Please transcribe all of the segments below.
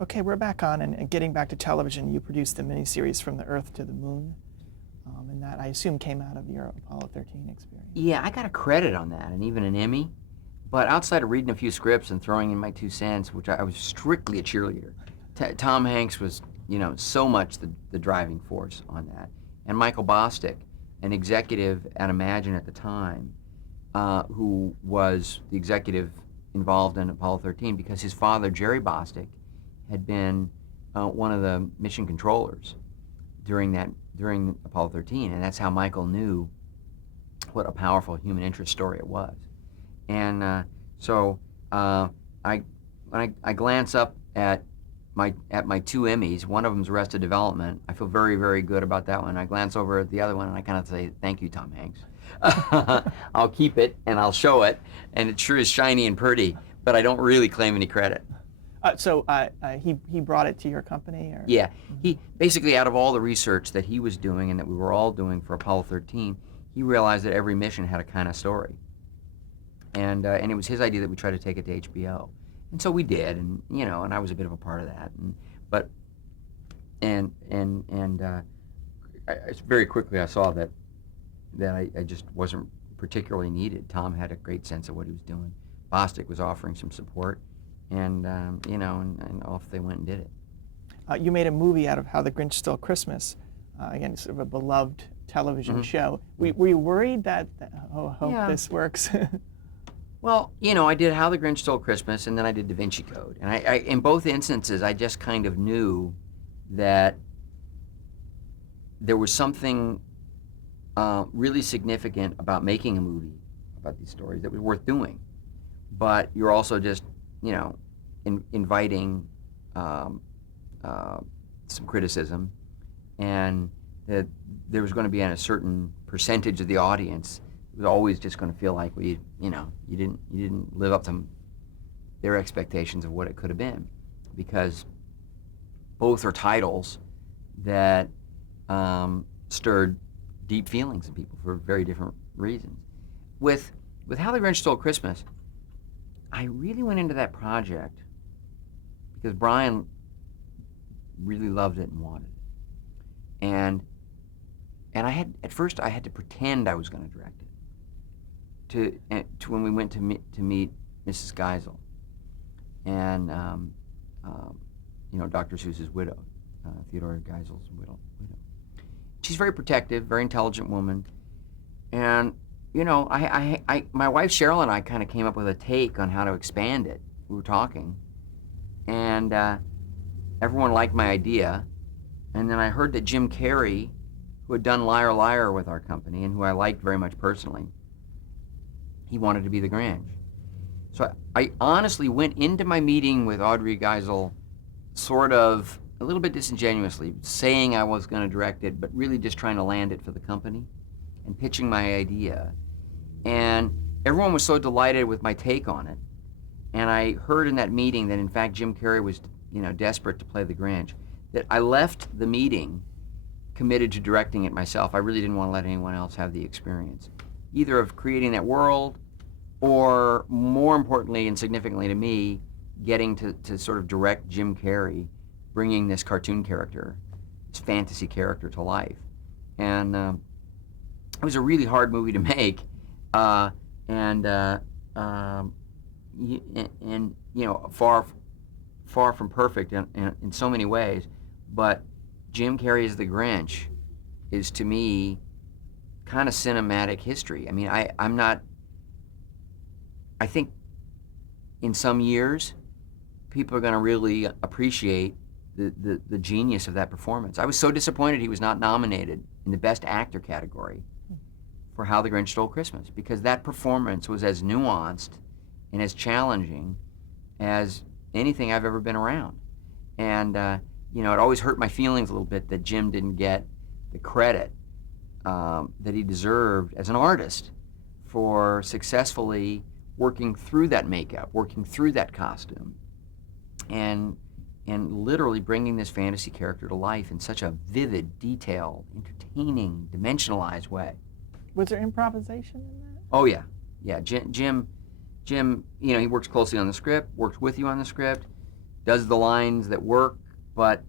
Okay, we're back on, and getting back to television, you produced the miniseries From the Earth to the Moon, and that, I assume, came out of your Apollo 13 experience. Yeah, I got a credit on that, and even an Emmy. But outside of reading a few scripts and throwing in my 2 cents, which I was strictly a cheerleader, Tom Hanks was, so much the driving force on that. And Michael Bosstick, an executive at Imagine at the time, who was the executive involved in Apollo 13 because his father, Jerry Bosstick, had been one of the mission controllers during Apollo 13, and that's how Michael knew what a powerful human interest story it was. And so when I glance up at my 2 Emmys, one of them's Arrested Development. I feel very, very good about that one. I glance over at the other one and I kind of say, thank you, Tom Hanks. I'll keep it and I'll show it, and it sure is shiny and pretty, but I don't really claim any credit. So he brought it to your company? Or? Yeah, he basically, out of all the research that he was doing and that we were all doing for Apollo 13, he realized that every mission had a kind of story. And it was his idea that we try to take it to HBO. And so we did, and and I was a bit of a part of that. Very quickly I saw that I just wasn't particularly needed. Tom had a great sense of what he was doing. Bosstick was offering some support, and and off they went and did it. You made a movie out of How the Grinch Stole Christmas. Again, sort of a beloved television show. Were you worried that I hope this works? Well, I did How the Grinch Stole Christmas, and then I did Da Vinci Code. And I in both instances, I just kind of knew that there was something really significant about making a movie about these stories that was worth doing. But you're also just, inviting some criticism, and that there was going to be a certain percentage of the audience was always just going to feel like you didn't live up to their expectations of what it could have been, because both are titles that stirred deep feelings in people for very different reasons. With How the Grinch Stole Christmas, I really went into that project because Brian really loved it and wanted it, and at first I had to pretend I was going to direct it. To when we went to meet Mrs. Geisel, and Dr. Seuss's widow, Theodore Geisel's widow. She's very protective, very intelligent woman, and my wife Cheryl and I kind of came up with a take on how to expand it. We were talking, and everyone liked my idea, and then I heard that Jim Carrey, who had done Liar Liar with our company and who I liked very much personally, he wanted to be the Grinch. So I honestly went into my meeting with Audrey Geisel sort of a little bit disingenuously, saying I was going to direct it, but really just trying to land it for the company and pitching my idea. And everyone was so delighted with my take on it. And I heard in that meeting that, in fact, Jim Carrey was, desperate to play the Grinch, that I left the meeting committed to directing it myself. I really didn't want to let anyone else have the experience, either of creating that world, or more importantly and significantly to me, getting to sort of direct Jim Carrey, bringing this cartoon character, this fantasy character to life. And it was a really hard movie to make, far from perfect in so many ways. But Jim Carrey as the Grinch is, to me, kind of cinematic history. I mean, I think in some years, people are going to really appreciate the genius of that performance. I was so disappointed he was not nominated in the Best Actor category for How the Grinch Stole Christmas, because that performance was as nuanced and as challenging as anything I've ever been around. And, it always hurt my feelings a little bit that Jim didn't get the credit that he deserved as an artist for successfully working through that makeup, working through that costume, and literally bringing this fantasy character to life in such a vivid, detailed, entertaining, dimensionalized way. Was there improvisation in that? Oh yeah. Jim, he works closely on the script, works with you on the script, does the lines that work, but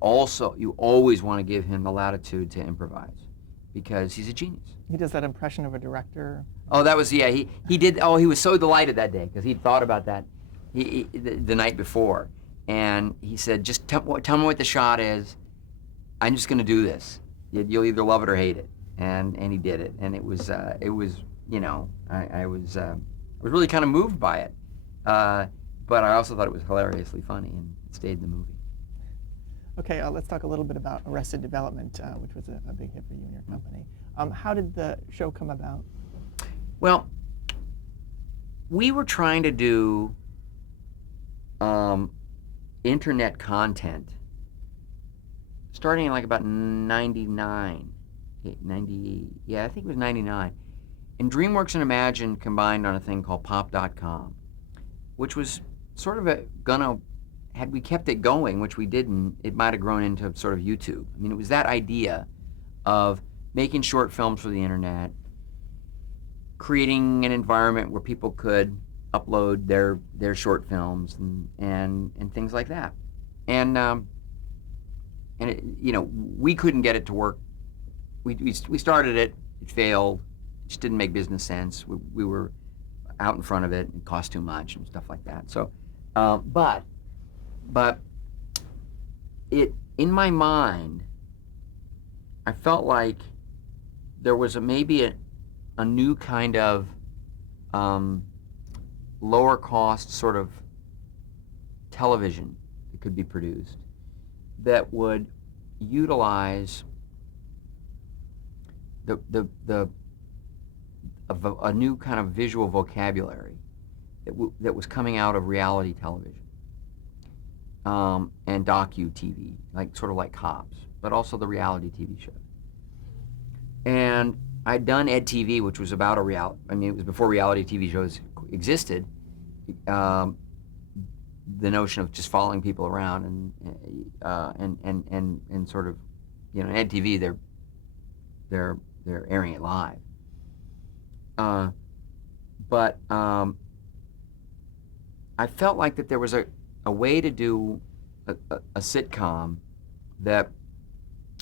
also you always want to give him the latitude to improvise because he's a genius. He does that impression of a director. Oh, that was, yeah, he did. Oh, he was so delighted that day because he'd thought about that the night before, and he said, just tell me what the shot is. I'm just going to do this. You'll either love it or hate it, and he did it, and it was you know, I was really kind of moved by it, but I also thought it was hilariously funny, and it stayed in the movie. Okay, let's talk a little bit about Arrested Development, which was a big hit for you and your company. How did the show come about? Well, we were trying to do internet content starting in like about 99, 90, yeah, I think it was 99. And DreamWorks and Imagine combined on a thing called Pop.com, which was sort of had we kept it going, which we didn't, it might have grown into sort of YouTube. I mean, it was that idea of making short films for the internet, creating an environment where people could upload their short films and things like that. And it, you know, we couldn't get it to work. We started it, it failed, it just didn't make business sense. We were out in front of it, it cost too much and stuff like that. So, but it, in my mind, I felt like there was maybe a new kind of lower cost sort of television that could be produced that would utilize a new kind of visual vocabulary that was coming out of reality television and docu-TV, sort of like Cops, but also the reality TV shows. And I'd done EdTV, which was about it was before reality TV shows existed. The notion of just following people around and sort of, you know, in EdTV they're airing it live. But I felt like that there was a way to do a sitcom that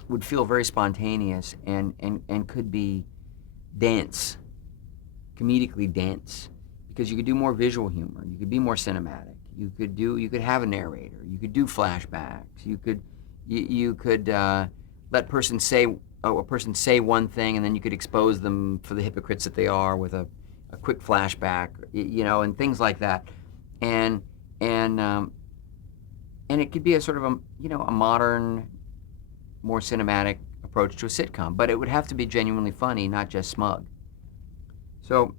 would feel very spontaneous and could be dense, comedically dense, because you could do more visual humor, you could be more cinematic, you could have a narrator, you could do flashbacks, you could let a person say one thing and then you could expose them for the hypocrites that they are with a quick flashback, you know, and things like that, and it could be a sort of a modern, more cinematic approach to a sitcom, but it would have to be genuinely funny, not just smug. So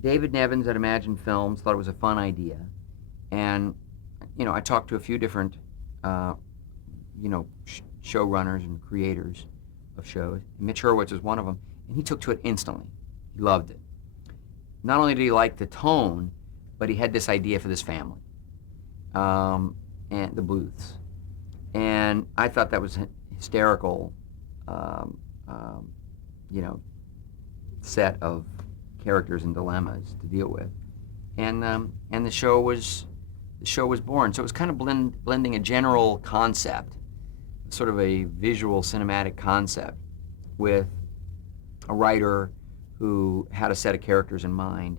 David Nevins at Imagine Films thought it was a fun idea, and I talked to a few different showrunners and creators of shows. Mitch Hurwitz was one of them, and he took to it instantly. He loved it. Not only did he like the tone, but he had this idea for this family, and the Bluths. And I thought that was a hysterical, set of characters and dilemmas to deal with, and the show was born. So it was kind of blending a general concept, sort of a visual cinematic concept, with a writer who had a set of characters in mind,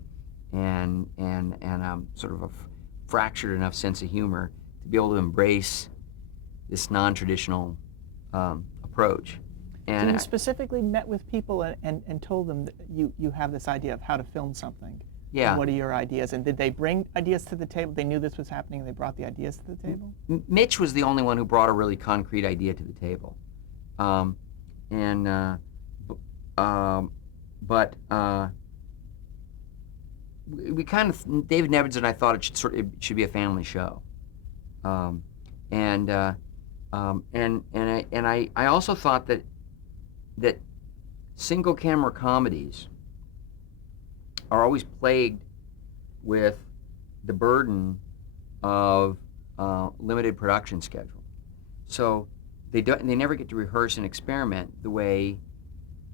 and sort of a fractured enough sense of humor to be able to embrace this non-traditional approach. And you specifically met with people and told them that you have this idea of how to film something. Yeah. And what are your ideas? And did they bring ideas to the table? They knew this was happening and they brought the ideas to the table? Mitch was the only one who brought a really concrete idea to the table. We kind of, David Nevins and I thought it should be a family show. I also thought that single camera comedies are always plagued with the burden of limited production schedule. So they never get to rehearse and experiment the way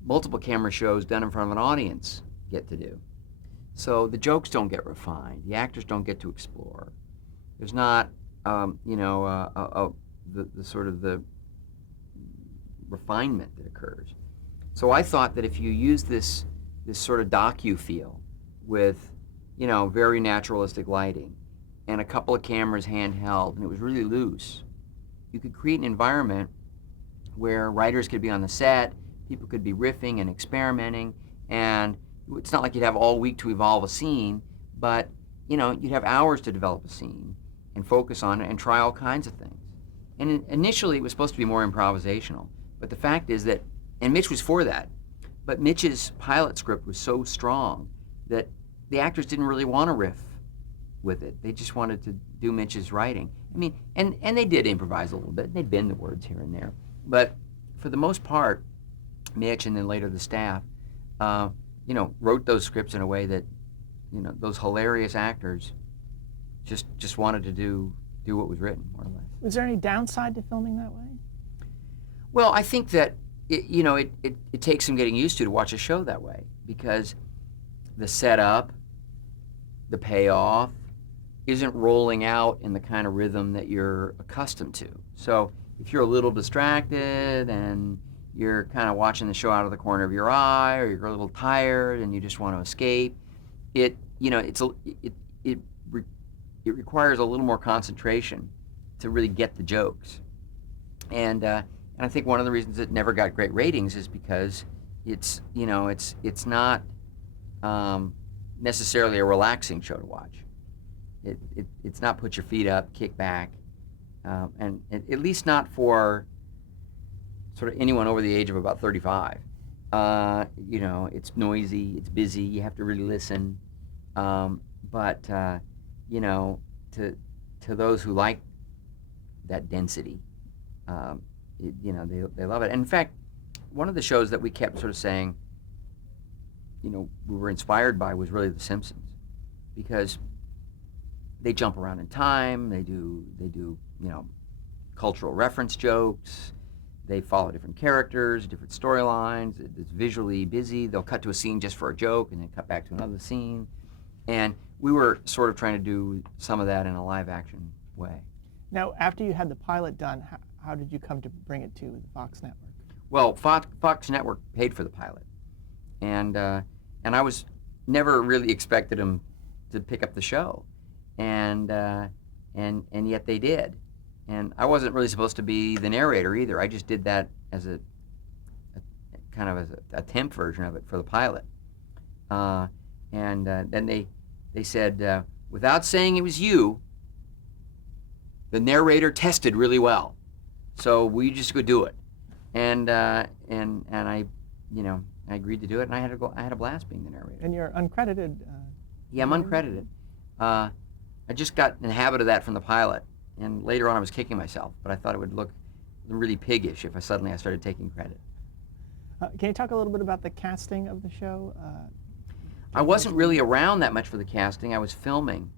multiple camera shows done in front of an audience get to do. So the jokes don't get refined, the actors don't get to explore. There's not, the sort of the refinement that occurs. So I thought that if you use this sort of docu feel with, very naturalistic lighting and a couple of cameras handheld, and it was really loose, you could create an environment where writers could be on the set, people could be riffing and experimenting, and it's not like you'd have all week to evolve a scene, but you'd have hours to develop a scene and focus on it and try all kinds of things. And initially it was supposed to be more improvisational, but the fact is that, and Mitch was for that, but Mitch's pilot script was so strong that the actors didn't really want to riff with it. They just wanted to do Mitch's writing. I mean, and they did improvise a little bit. They'd bend the words here and there. But for the most part, Mitch and then later the staff, wrote those scripts in a way that, those hilarious actors just wanted to do what was written, more or less. Was there any downside to filming that way? Well, I think that it takes some getting used to watch a show that way, because the setup, the payoff, isn't rolling out in the kind of rhythm that you're accustomed to. So if you're a little distracted and you're kind of watching the show out of the corner of your eye, or you're a little tired and you just want to escape, it requires a little more concentration to really get the jokes. And I think one of the reasons it never got great ratings is because it's not necessarily a relaxing show to watch. It's not put your feet up, kick back, and at least not for sort of anyone over the age of about 35. It's noisy, it's busy, you have to really listen. But to those who like that density, they love it. And in fact, one of the shows that we kept sort of saying, we were inspired by was really The Simpsons, because they jump around in time, they do cultural reference jokes, they follow different characters, different storylines, it's visually busy, they'll cut to a scene just for a joke and then cut back to another scene. And we were sort of trying to do some of that in a live action way. Now, after you had the pilot done, how did you come to bring it to the Fox network? Well, Fox Network paid for the pilot, and I was never really expected them to pick up the show, and yet they did. And I wasn't really supposed to be the narrator either. I just did that as a kind of as a temp version of it for the pilot. And then they said, without saying it was you, the narrator tested really well, so we just go do it. And I agreed to do it, and I had a blast being the narrator. And you're uncredited. Yeah, I'm uncredited. I just got in the habit of that from the pilot, and later on I was kicking myself, but I thought it would look really piggish if I started taking credit. Can you talk a little bit about the casting of the show? I wasn't really around that much for the casting. I was filming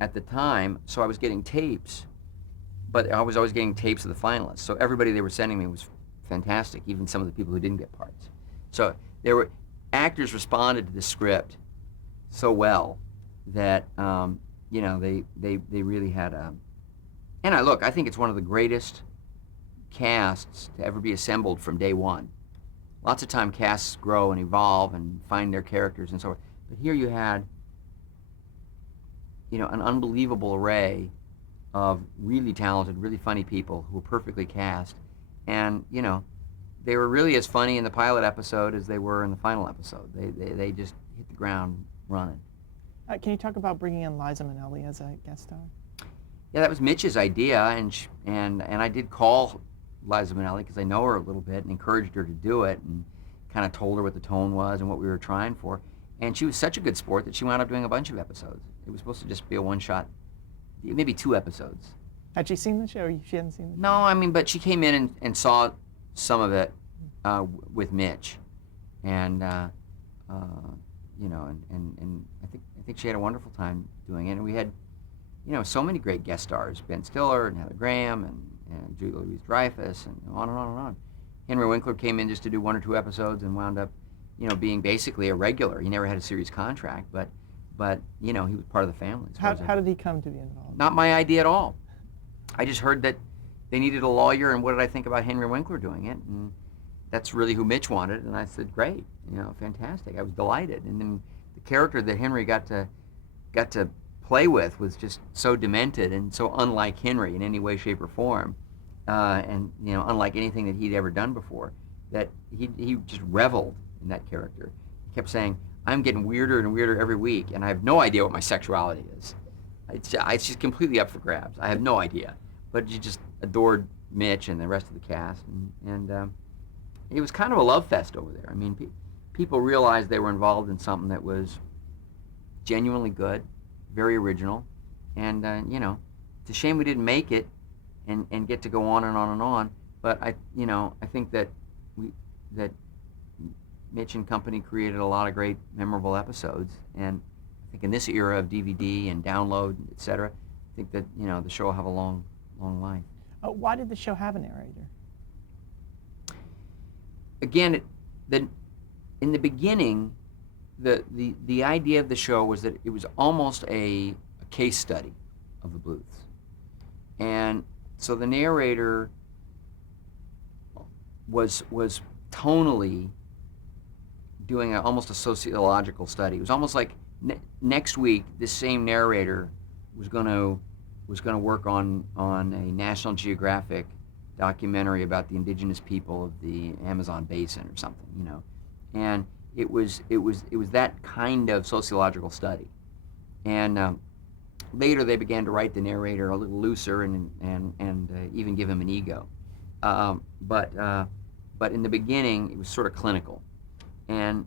at the time, so I was getting tapes, but I was always getting tapes of the finalists. So everybody they were sending me was fantastic, even some of the people who didn't get parts. So actors responded to the script so well that they really had a. And I think it's one of the greatest casts to ever be assembled from day one. Lots of time casts grow and evolve and find their characters and so forth. But here you had, an unbelievable array of really talented, really funny people who were perfectly cast. And, they were really as funny in the pilot episode as they were in the final episode. They just hit the ground running. Can you talk about bringing in Liza Minnelli as a guest star? Yeah, that was Mitch's idea, and I did call Liza Minnelli because I know her a little bit and encouraged her to do it and kind of told her what the tone was and what we were trying for. And she was such a good sport that she wound up doing a bunch of episodes. It was supposed to just be a one-shot, maybe 2 episodes. Had she seen the show? She hadn't seen the show? No, but she came in and saw some of it with Mitch, and and I think she had a wonderful time doing it. And we had, so many great guest stars: Ben Stiller and Heather Graham and Julia Louis-Dreyfus, and on and on and on. Henry Winkler came in just to do 1 or 2 episodes and wound up, being basically a regular. He never had a series contract, but but you know, he was part of the family. How did he come to be involved? Not my idea at all. I just heard that they needed a lawyer, and what did I think about Henry Winkler doing it? And that's really who Mitch wanted, and I said, great, you know, fantastic. I was delighted. And then the character that Henry got to play with was just so demented and so unlike Henry in any way, shape, or form, and you know, unlike anything that he'd ever done before, that he just reveled in that character. He kept saying, I'm getting weirder and weirder every week, and I have no idea what my sexuality is. It's just completely up for grabs. I have no idea. But you just adored Mitch and the rest of the cast, and it was kind of a love fest over there. I mean, people realized they were involved in something that was genuinely good, very original, and you know, it's a shame we didn't make it and get to go on and on and on. But I think that Mitch and company created a lot of great, memorable episodes, and I think in this era of DVD and download, etc., I think that, you know, the show will have a long life. Why did the show have a narrator? Again, in the beginning, the idea of the show was that it was almost a case study of the Bluths, and so the narrator was tonally doing almost a sociological study. It was almost like next week this same narrator was going to work on a National Geographic documentary about the indigenous people of the Amazon basin or something, you know, and it was that kind of sociological study. And later they began to write the narrator a little looser and even give him an ego, but in the beginning it was sort of clinical, and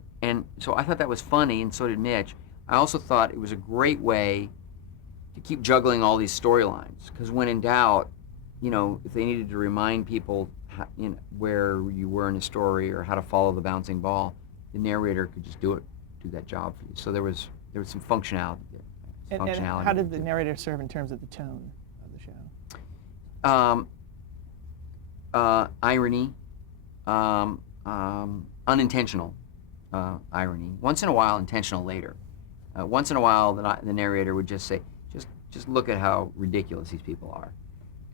so I thought that was funny, and so did Mitch. I also thought it was a great way to keep juggling all these storylines, because when in doubt, you know, if they needed to remind people how, you know, where you were in a story or how to follow the bouncing ball, the narrator could just do that job for you. So there was some functionality there. And how did the narrator serve in terms of the tone of the show? Irony, unintentional irony. Once in a while, intentional later. Once in a while, the narrator would just say, just look at how ridiculous these people are,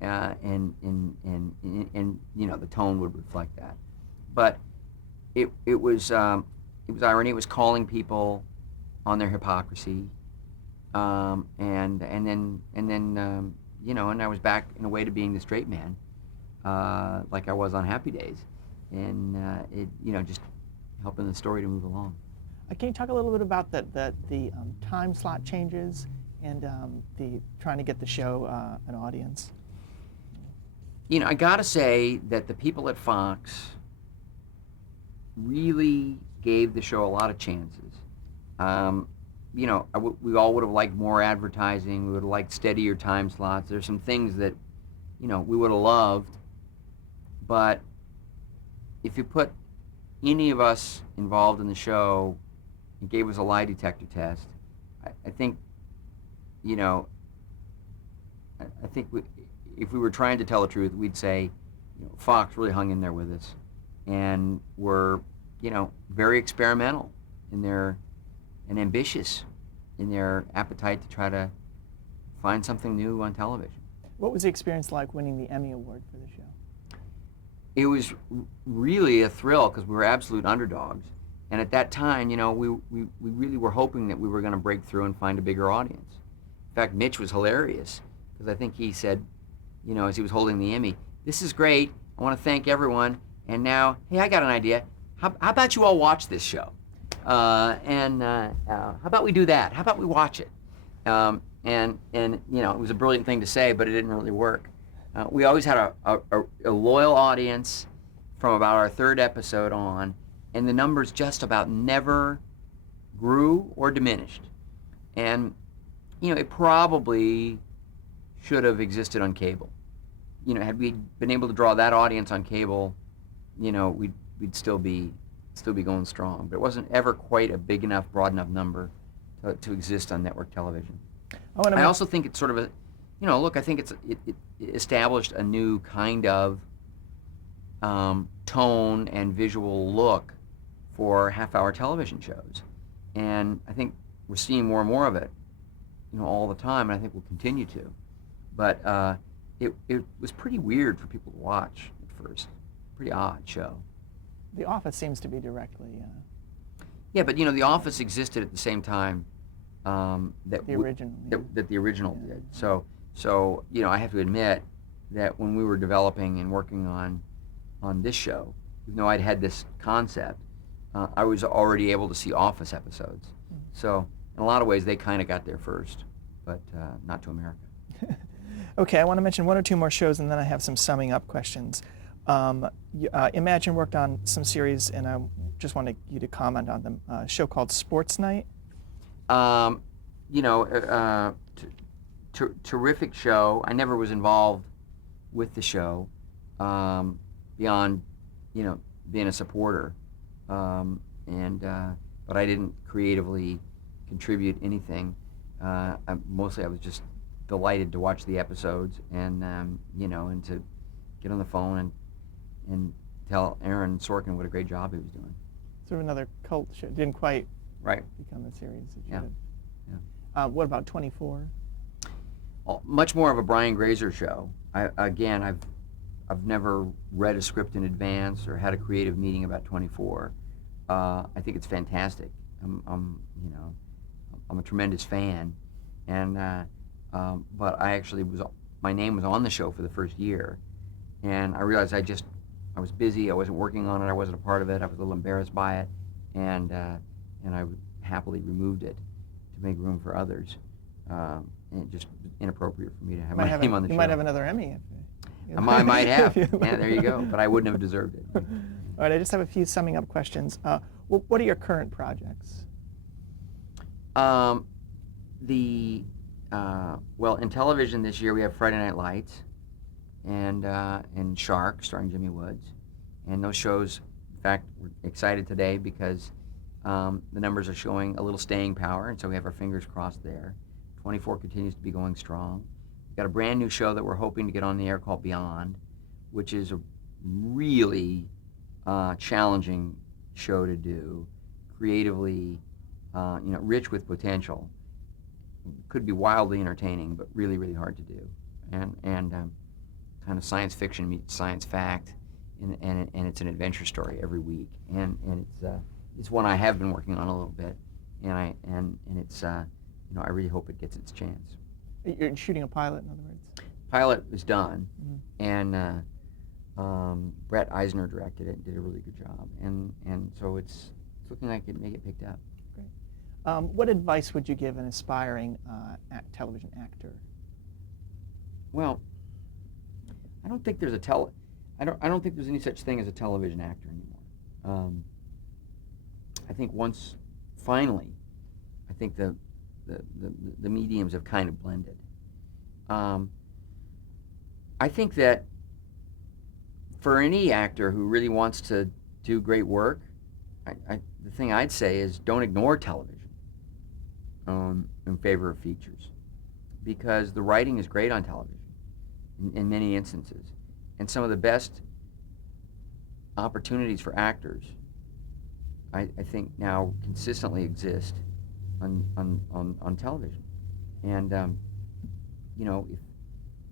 and you know, the tone would reflect that. But it was irony. It was calling people on their hypocrisy, and then you know, and I was back in a way to being the straight man, like I was on Happy Days, and it, you know, just helping the story to move along. Can you talk a little bit about the time slot changes and the trying to get the show an audience? You know, I gotta say that the people at Fox really gave the show a lot of chances. You know, we all would have liked more advertising. We would have liked steadier time slots. There's some things that, you know, we would have loved, but if you put any of us involved in the show and gave us a lie detector test, I think, you know, I think if we were trying to tell the truth, we'd say, you know, Fox really hung in there with us, and were, you know, very experimental in their, and ambitious in their appetite to try to find something new on television. What was the experience like winning the Emmy Award for the show? It was really a thrill, because we were absolute underdogs, and at that time, you know, we really were hoping that we were going to break through and find a bigger audience. In fact, Mitch was hilarious, because I think he said, you know, as he was holding the Emmy, "This is great. I want to thank everyone. And now, hey, I got an idea. How about you all watch this show? How about we do that? How about we watch it?" And you know, it was a brilliant thing to say, but it didn't really work. We always had a loyal audience from about our third episode on, and the numbers just about never grew or diminished. And you know, it probably should have existed on cable. You know, had we been able to draw that audience on cable, you know, we'd still be going strong. But it wasn't ever quite a big enough, broad enough number to exist on network television. I also think it's sort of a, you know, look, I think it established a new kind of tone and visual look for half-hour television shows. And I think we're seeing more and more of it, all the time, and I think we'll continue to. But it was pretty weird for people to watch at first. Pretty odd show. The Office seems to be directly Yeah, but The Office existed at the same time that the original. that the original did. So I have to admit that when we were developing and working on this show, even though I'd had this concept, I was already able to see Office episodes. Mm-hmm. So in a lot of ways, they kind of got there first, but not to America. Okay, I want to mention one or two more shows, and then I have some summing up questions. Imagine worked on some series, and I just wanted you to comment on them. A show called Sports Night. Terrific show. I never was involved with the show beyond, being a supporter, but I didn't creatively contribute anything. Mostly, I was just delighted to watch the episodes and and to get on the phone and tell Aaron Sorkin what a great job he was doing. Sort of another cult show. Didn't quite Right. become a series. It Yeah. should. Yeah. What about 24? Much more of a Brian Grazer show. I've never read a script in advance or had a creative meeting about 24. I think it's fantastic. I'm a tremendous fan, and but I actually my name was on the show for the first year, and I realized I was busy. I wasn't working on it. I wasn't a part of it. I was a little embarrassed by it, and I happily removed it to make room for others. And it just inappropriate for me to have my name on the show. You might have another Emmy. I might have. Yeah, there you go. But I wouldn't have deserved it. All right, I just have a few summing up questions. What are your current projects? Well, in television this year we have Friday Night Lights and Shark, starring Jimmy Woods, and those shows. In fact, we're excited today because the numbers are showing a little staying power, and so we have our fingers crossed there. 24 continues to be going strong. We've got a brand new show that we're hoping to get on the air called Beyond, which is a really challenging show to do, creatively, rich with potential. Could be wildly entertaining, but really, really hard to do, and kind of science fiction meets science fact, and it's an adventure story every week, and it's one I have been working on a little bit, and it's I really hope it gets its chance. You're shooting a pilot, in other words. Pilot is done, Mm-hmm. and Brett Eisner directed it and did a really good job, and so it's looking like it may get picked up. Great. What advice would you give an aspiring television actor? Well, I don't think there's I don't think there's any such thing as a television actor anymore. I think finally, I think the mediums have kind of blended. I think that for any actor who really wants to do great work, the thing I'd say is don't ignore television in favor of features, because the writing is great on television in many instances, and some of the best opportunities for actors I think now consistently exist on television. And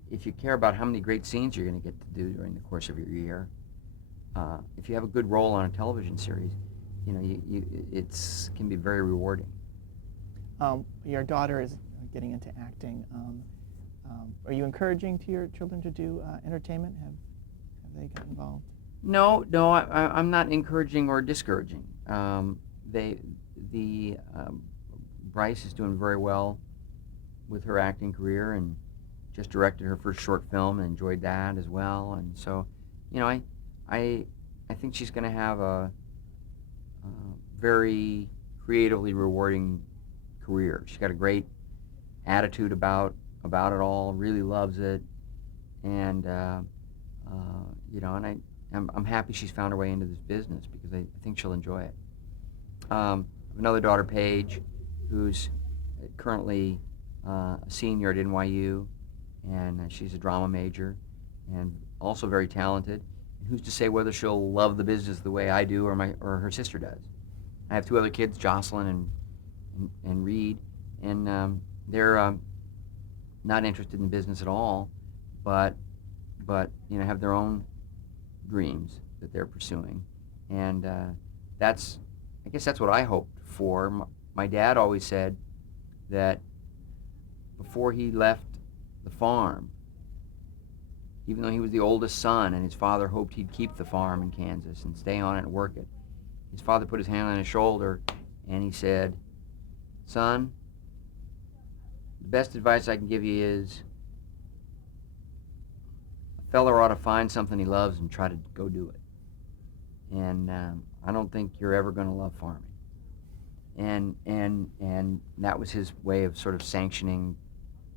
if you care about how many great scenes you're going to get to do during the course of your year, if you have a good role on a television series, it can be very rewarding. Your daughter is getting into acting. Are you encouraging to your children to do entertainment? Have they got involved? No, I'm not encouraging or discouraging. Bryce is doing very well with her acting career, and just directed her first short film and enjoyed that as well. And so, I think she's going to have a very creatively rewarding career. She's got a great attitude about it all. Really loves it, and I'm happy she's found her way into this business because I think she'll enjoy it. I have another daughter, Paige, who's currently a senior at NYU, and she's a drama major and also very talented. And who's to say whether she'll love the business the way I do or her sister does? I have two other kids, Jocelyn and read, and they're not interested in business at all, but have their own dreams that they're pursuing, and I guess that's what I hoped for. My dad always said that before he left the farm, even though he was the oldest son and his father hoped he'd keep the farm in Kansas and stay on it and work it, his father put his hand on his shoulder and he said, "Son, the best advice I can give you is a fella ought to find something he loves and try to go do it. And I don't think you're ever going to love farming." And that was his way of sort of sanctioning,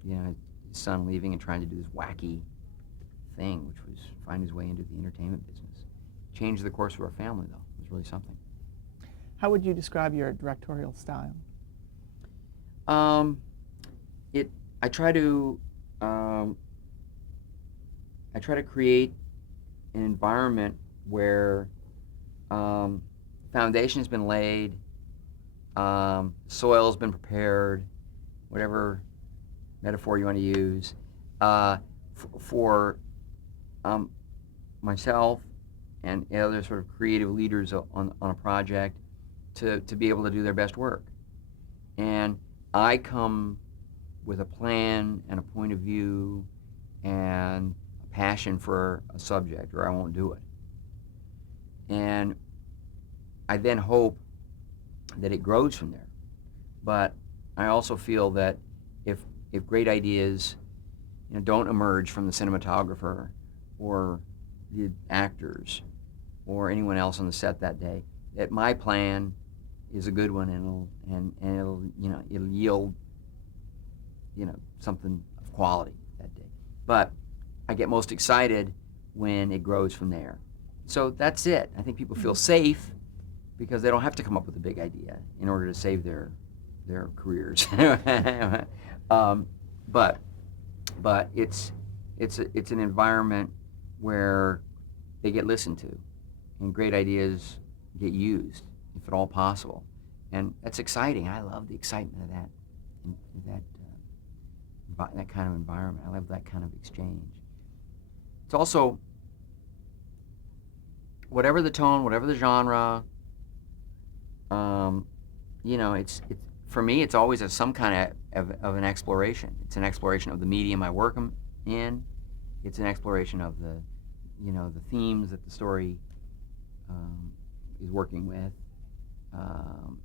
his son leaving and trying to do this wacky thing, which was find his way into the entertainment business. Changed the course of our family, though. It was really something. How would you describe your directorial style? I try to create an environment where foundation's been laid, soil's been prepared, whatever metaphor you want to use, for myself and other sort of creative leaders on a project to be able to do their best work. And I come with a plan and a point of view and a passion for a subject, or I won't do it. And I then hope that it grows from there. But I also feel that if great ideas don't emerge from the cinematographer or the actors or anyone else on the set that day, that my plan is a good one, and it'll yield something of quality that day. But I get most excited when it grows from there. So that's it. I think people feel safe because they don't have to come up with a big idea in order to save their careers. But it's an environment where they get listened to and great ideas get used, if at all possible. And that's exciting. I love the excitement of that kind of environment. I love that kind of exchange. It's also, whatever the tone, whatever the genre, it's for me, it's always some kind of an exploration. It's an exploration of the medium I work in. It's an exploration of the themes that the story is working with,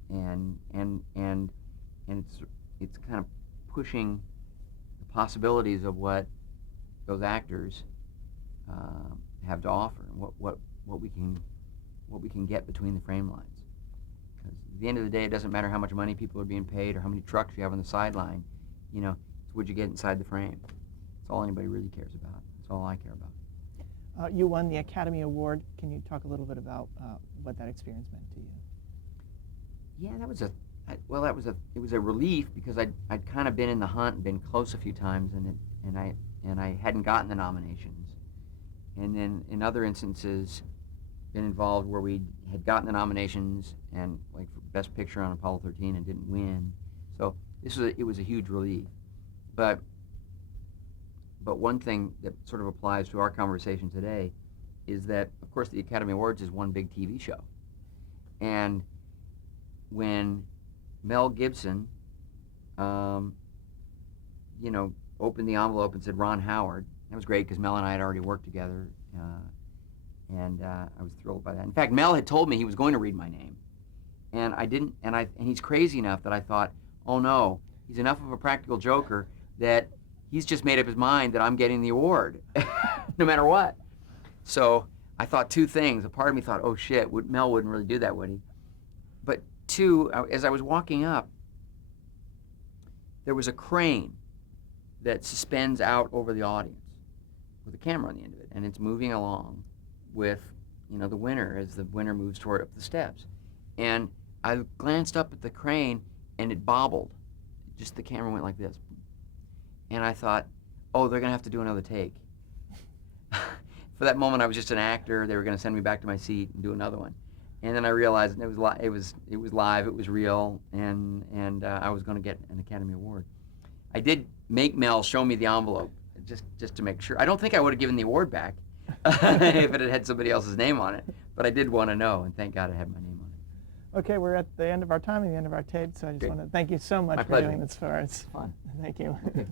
and it's kind of pushing the possibilities of what those actors have to offer, and what we can get between the frame lines. Because at the end of the day, it doesn't matter how much money people are being paid or how many trucks you have on the sideline. It's what you get inside the frame. That's all anybody really cares about. That's all I care about. You won the Academy Award. Can you talk a little bit about what that experience meant to you? Yeah, it was a relief because I'd kind of been in the hunt and been close a few times, and I hadn't gotten the nominations, and then in other instances been involved where we had gotten the nominations and like for Best Picture on Apollo 13 and didn't win. So it was a huge relief, but one thing that sort of applies to our conversation today is that, of course, the Academy Awards is one big TV show. And when Mel Gibson, opened the envelope and said Ron Howard, that was great because Mel and I had already worked together, and I was thrilled by that. In fact, Mel had told me he was going to read my name, and I didn't. And he's crazy enough that I thought, oh no, he's enough of a practical joker that he's just made up his mind that I'm getting the award, no matter what. So I thought two things. A part of me thought, oh shit, Mel wouldn't really do that, would he? But two, as I was walking up, there was a crane that suspends out over the audience with a camera on the end of it, and it's moving along with, the winner as the winner moves toward up the steps. And I glanced up at the crane, and it bobbled. Just the camera went like this. And I thought, oh, they're going to have to do another take. For that moment, I was just an actor. They were going to send me back to my seat and do another one. And then I realized it was live, it was real, and I was going to get an Academy Award. I did make Mel show me the envelope just to make sure. I don't think I would have given the award back if it had somebody else's name on it, but I did want to know, and thank God it had my name on it. Okay, we're at the end of our time and the end of our tape, so I just Great. want to thank you so much My for pleasure. doing this for us. Fun. Thank you. Okay.